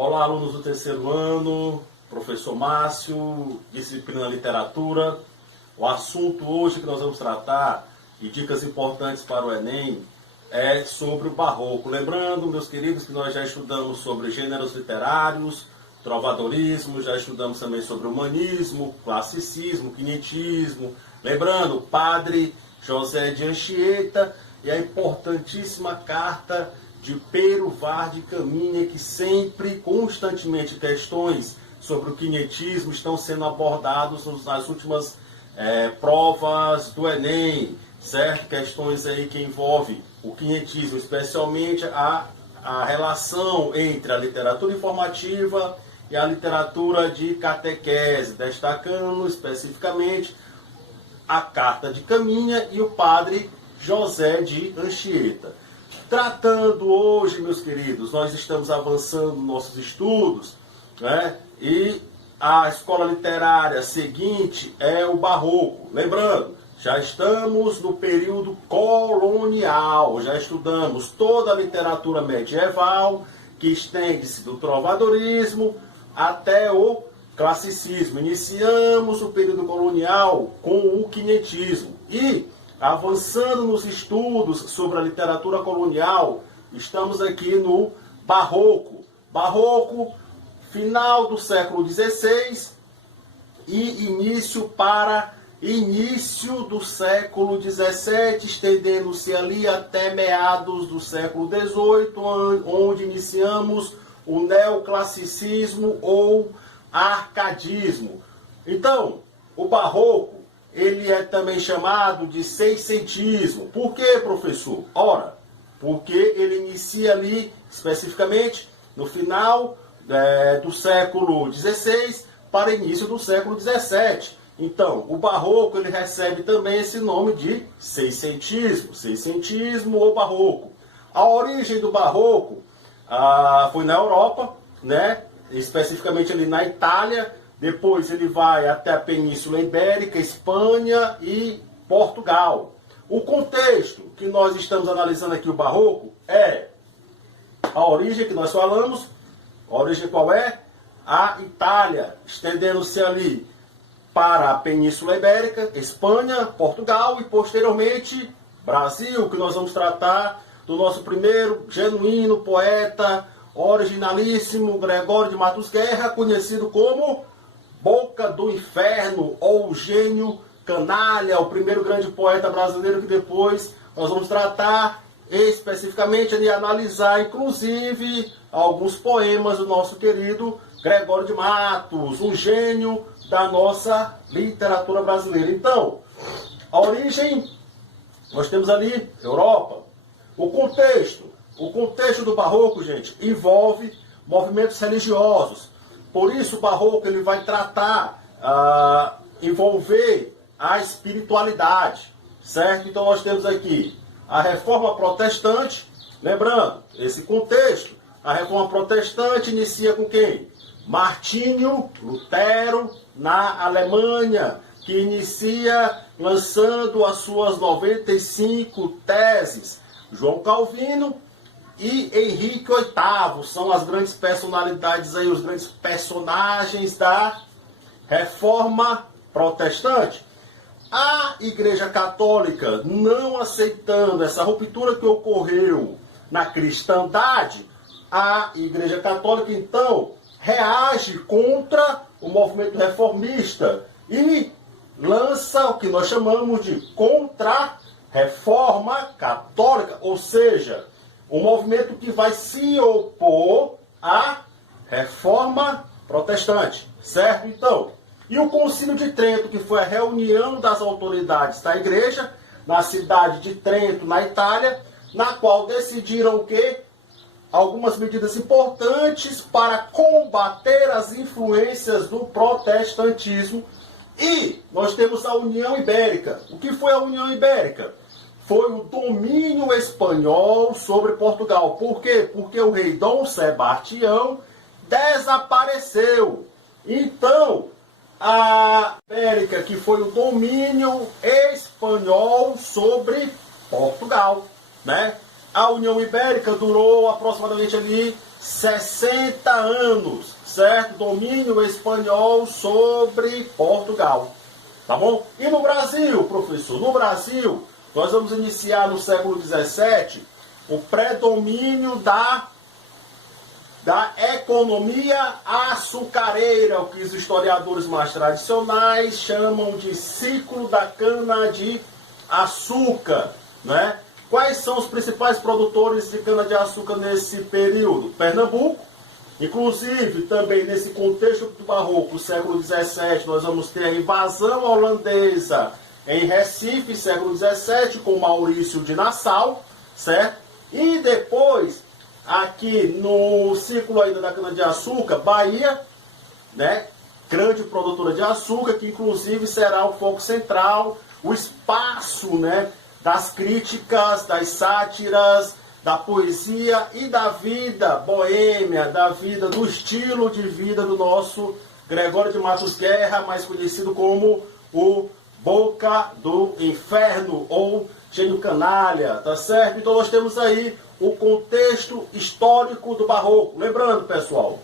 Olá, alunos do terceiro ano, professor Márcio, disciplina Literatura. O assunto hoje que nós vamos tratar, e dicas importantes para o Enem, é sobre o Barroco. Lembrando, meus queridos, que nós já estudamos sobre gêneros literários, trovadorismo, já estudamos também sobre humanismo, classicismo, quinhentismo. Lembrando, Padre José de Anchieta e a importantíssima carta de Pero Vaz de Caminha, que sempre, constantemente, questões sobre o quinhentismo estão sendo abordados nas últimas provas do Enem, certo? Questões aí que envolvem o quinhentismo, especialmente a relação entre a literatura informativa e a literatura de catequese, destacando especificamente a carta de Caminha e o Padre José de Anchieta. Tratando hoje, meus queridos, nós estamos avançando nos nossos estudos, né? E a escola literária seguinte é o Barroco. Lembrando, já estamos no período colonial, já estudamos toda a literatura medieval, que estende-se do trovadorismo até o classicismo. Iniciamos o período colonial com o quinhentismo e, avançando nos estudos sobre a literatura colonial, estamos aqui no Barroco. Barroco, final do século XVI e início do século XVII, estendendo-se ali até meados do século XVIII, onde iniciamos o neoclassicismo ou arcadismo. Então, o Barroco, ele é também chamado de seiscentismo. Por quê, professor? Ora, porque ele inicia ali, especificamente, no final do século XVI para início do século XVII. Então, o Barroco, ele recebe também esse nome de seiscentismo ou Barroco. A origem do Barroco foi na Europa, né? Especificamente ali na Itália. Depois ele vai até a Península Ibérica, Espanha e Portugal. O contexto que nós estamos analisando aqui, o Barroco, é a origem que nós falamos. A origem qual é? A Itália, estendendo-se ali para a Península Ibérica, Espanha, Portugal e posteriormente Brasil, que nós vamos tratar do nosso primeiro genuíno poeta originalíssimo, Gregório de Matos Guerra, conhecido como Boca do Inferno, ou Gênio Canalha, o primeiro grande poeta brasileiro, que depois nós vamos tratar especificamente e analisar, inclusive, alguns poemas do nosso querido Gregório de Matos, um gênio da nossa literatura brasileira. Então, a origem, nós temos ali Europa. O contexto do Barroco, gente, envolve movimentos religiosos. Por isso, o Barroco ele vai tratar, envolver a espiritualidade, certo? Então, nós temos aqui a Reforma Protestante. Lembrando, esse contexto, a Reforma Protestante inicia com quem? Martinho Lutero, na Alemanha, que inicia lançando as suas 95 teses. João Calvino e Henrique VIII são as grandes personalidades aí, os grandes personagens da Reforma Protestante. A Igreja Católica, não aceitando essa ruptura que ocorreu na cristandade, a Igreja Católica, então, reage contra o movimento reformista e lança o que nós chamamos de Contra-Reforma Católica, ou seja, um movimento que vai se opor à Reforma Protestante, certo? Então, e o Concílio de Trento, que foi a reunião das autoridades da Igreja na cidade de Trento, na Itália, na qual decidiram o quê? Algumas medidas importantes para combater as influências do protestantismo. E nós temos a União Ibérica. O que foi a União Ibérica? Foi o domínio espanhol sobre Portugal. Por quê? Porque o rei Dom Sebastião desapareceu. Então, a Ibérica, que foi o domínio espanhol sobre Portugal, né? A União Ibérica durou aproximadamente ali 60 anos, certo? Domínio espanhol sobre Portugal, tá bom? E no Brasil, professor? No Brasil, nós vamos iniciar no século XVII o predomínio da economia açucareira, o que os historiadores mais tradicionais chamam de ciclo da cana-de-açúcar, né? Quais são os principais produtores de cana-de-açúcar nesse período? Pernambuco. Inclusive, também nesse contexto do Barroco, século XVII, nós vamos ter a invasão holandesa em Recife, século XVII, com Maurício de Nassau, certo? E depois, aqui no ciclo ainda da cana-de-açúcar, Bahia, né? Grande produtora de açúcar, que inclusive será o foco central, o espaço, né? Das críticas, das sátiras, da poesia e da vida boêmia, da vida, do estilo de vida do nosso Gregório de Matos Guerra, mais conhecido como o Boca do Inferno ou Gênio Canalha, tá certo? Então nós temos aí o contexto histórico do Barroco. Lembrando, pessoal,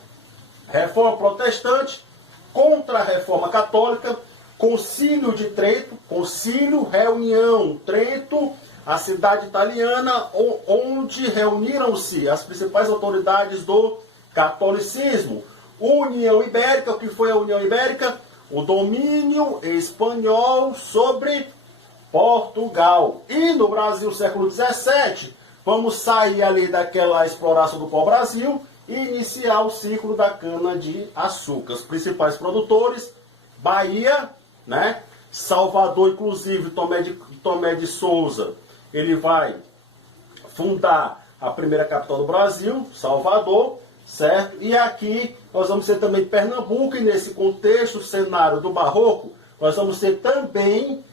Reforma Protestante contra a Reforma Católica, Concílio de Trento, Concílio, reunião, Trento, a cidade italiana, onde reuniram-se as principais autoridades do catolicismo. União Ibérica, o que foi a União Ibérica? O domínio espanhol sobre Portugal. E no Brasil, século XVII, vamos sair ali daquela exploração do pau-brasil e iniciar o ciclo da cana-de-açúcar. Os principais produtores, Bahia, né? Salvador, inclusive, Tomé de Souza, ele vai fundar a primeira capital do Brasil, Salvador, certo? E aqui nós vamos ter também Pernambuco, e nesse contexto, cenário do Barroco, nós vamos ter também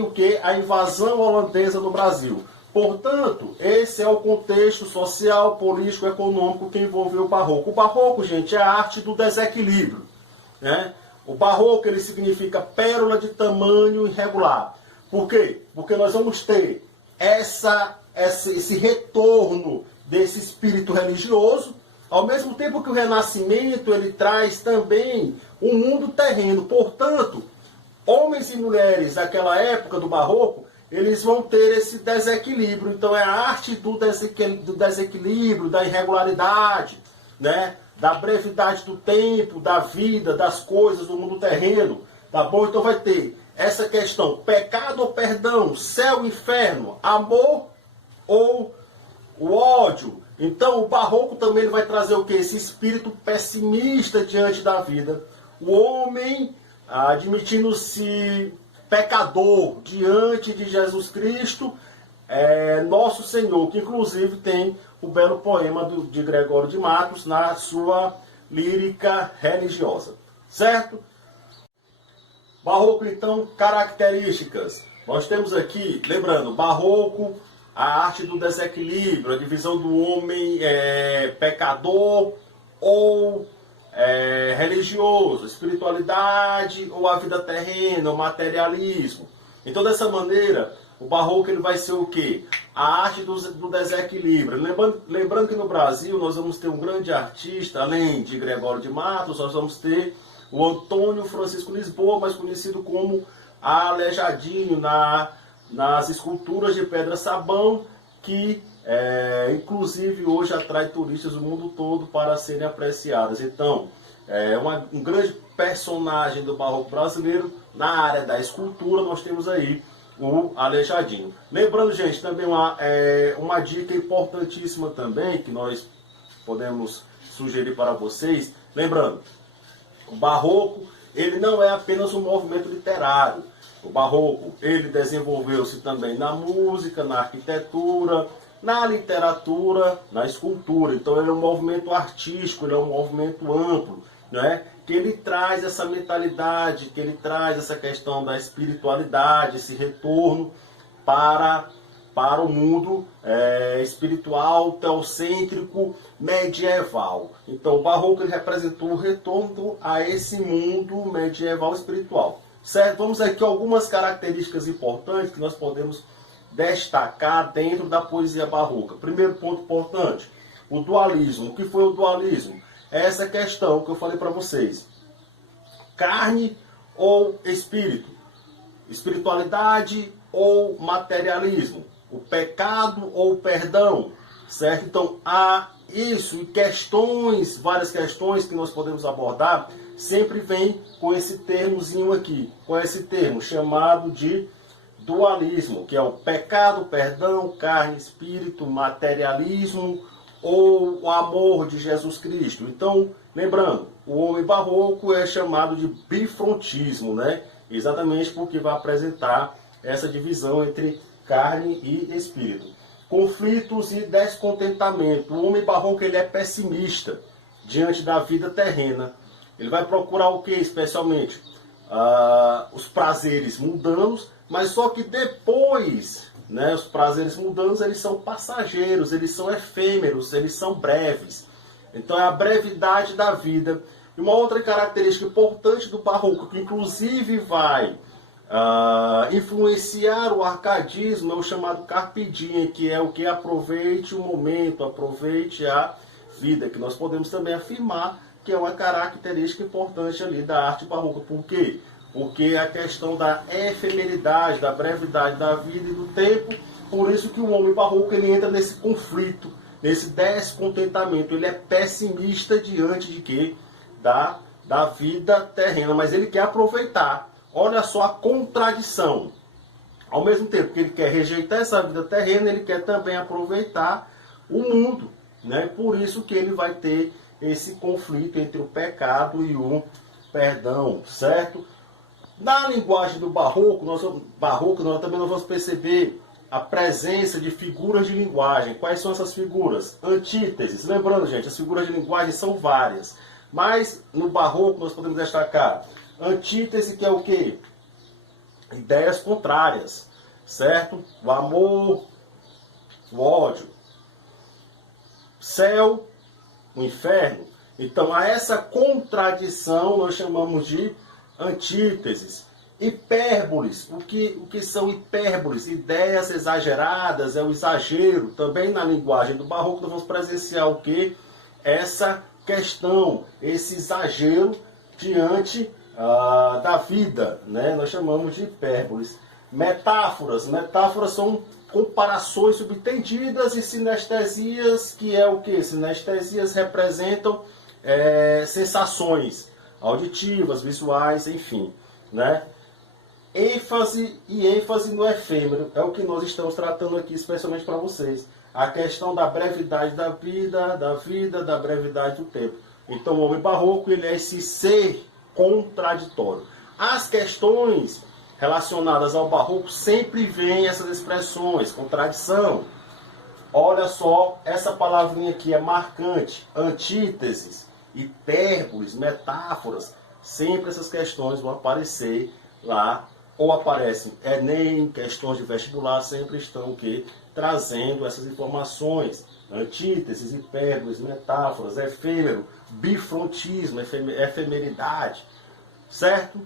o que? A invasão holandesa do Brasil. Portanto, esse é o contexto social, político, econômico que envolveu o Barroco. O Barroco, gente, é a arte do desequilíbrio, né? O Barroco, ele significa pérola de tamanho irregular. Por quê? Porque nós vamos ter esse retorno desse espírito religioso, ao mesmo tempo que o Renascimento ele traz também um mundo terreno. Portanto, homens e mulheres daquela época do Barroco, eles vão ter esse desequilíbrio. Então é a arte do desequilíbrio, da irregularidade, né? Da brevidade do tempo, da vida, das coisas do mundo terreno, tá bom? Então vai ter essa questão, pecado ou perdão, céu e inferno, amor ou o ódio. Então o Barroco também ele vai trazer o que? Esse espírito pessimista diante da vida. O homem admitindo-se pecador diante de Jesus Cristo, nosso Senhor, que inclusive tem o belo poema de Gregório de Matos na sua lírica religiosa, certo? Barroco, então, características. Nós temos aqui, lembrando, Barroco, a arte do desequilíbrio, a divisão do homem pecador ou religioso, espiritualidade ou a vida terrena, o materialismo. Então, dessa maneira, o Barroco ele vai ser o quê? A arte do desequilíbrio. Lembrando que no Brasil nós vamos ter um grande artista, além de Gregório de Matos, nós vamos ter o Antônio Francisco Lisboa, mais conhecido como Aleijadinho, nas esculturas de pedra-sabão, que inclusive hoje atrai turistas do mundo todo para serem apreciadas. Então, um grande personagem do Barroco brasileiro. Na área da escultura nós temos aí o Aleijadinho. Lembrando, gente, também uma dica importantíssima também, que nós podemos sugerir para vocês. Lembrando, o Barroco, ele não é apenas um movimento literário. O Barroco, ele desenvolveu-se também na música, na arquitetura, na literatura, na escultura. Então ele é um movimento artístico, ele é um movimento amplo, né? Que ele traz essa mentalidade, que ele traz essa questão da espiritualidade, esse retorno para o mundo espiritual, teocêntrico, medieval. Então o Barroco ele representou o retorno a esse mundo medieval espiritual. Certo? Vamos aqui a algumas características importantes que nós podemos destacar dentro da poesia barroca. Primeiro ponto importante, o dualismo. O que foi o dualismo? É essa questão que eu falei para vocês. Carne ou espírito? Espiritualidade ou materialismo? O pecado ou o perdão? Certo? Então, há isso e questões, várias questões que nós podemos abordar, sempre vem com esse termozinho aqui, com esse termo chamado de dualismo, que é o pecado, perdão, carne, espírito, materialismo ou o amor de Jesus Cristo. Então, lembrando, o homem barroco é chamado de bifrontismo, né? Exatamente porque vai apresentar essa divisão entre carne e espírito. Conflitos e descontentamento. O homem barroco ele é pessimista diante da vida terrena. Ele vai procurar o que especialmente? Os prazeres mundanos, mas só que depois, né, os prazeres mundanos eles são passageiros, eles são efêmeros, eles são breves. Então é a brevidade da vida. E uma outra característica importante do barroco, que inclusive vai influenciar o arcadismo, é o chamado carpe diem, que é o que aproveite o momento, aproveite a vida, que nós podemos também afirmar que é uma característica importante ali da arte barroca. Por quê? Porque a questão da efemeridade, da brevidade da vida e do tempo, por isso que o homem barroco ele entra nesse conflito, nesse descontentamento, ele é pessimista diante de quê? Da vida terrena, mas ele quer aproveitar. Olha só a contradição. Ao mesmo tempo que ele quer rejeitar essa vida terrena, ele quer também aproveitar o mundo, né? Por isso que ele vai ter esse conflito entre o pecado e o perdão, certo? Na linguagem do barroco, nós também vamos perceber a presença de figuras de linguagem. Quais são essas figuras? Antíteses. Lembrando, gente, as figuras de linguagem são várias. Mas no barroco nós podemos destacar antítese, que é o quê? Ideias contrárias, certo? O amor, o ódio, céu, o inferno. Então, a essa contradição nós chamamos de antíteses. Hipérboles. O que são hipérboles? Ideias exageradas, é o exagero. Também na linguagem do barroco nós vamos presenciar o quê? Essa questão, esse exagero diante da vida, né? Nós chamamos de hipérboles. Metáforas. Metáforas são comparações subtendidas e sinestesias, que é o que? Sinestesias representam sensações auditivas, visuais, enfim, né? ênfase e ênfase no efêmero. É o que nós estamos tratando aqui, especialmente para vocês. A questão da brevidade da vida, da brevidade do tempo. Então o homem barroco ele é esse ser contraditório. As questões relacionadas ao barroco sempre vêm essas expressões, contradição. Olha só, essa palavrinha aqui é marcante. Antíteses, hipérboles, metáforas. Sempre essas questões vão aparecer lá, ou aparecem Enem, questões de vestibular, sempre estão aqui trazendo essas informações. Antíteses, hipérboles, metáforas, efêmero, bifrontismo, efemeridade, certo?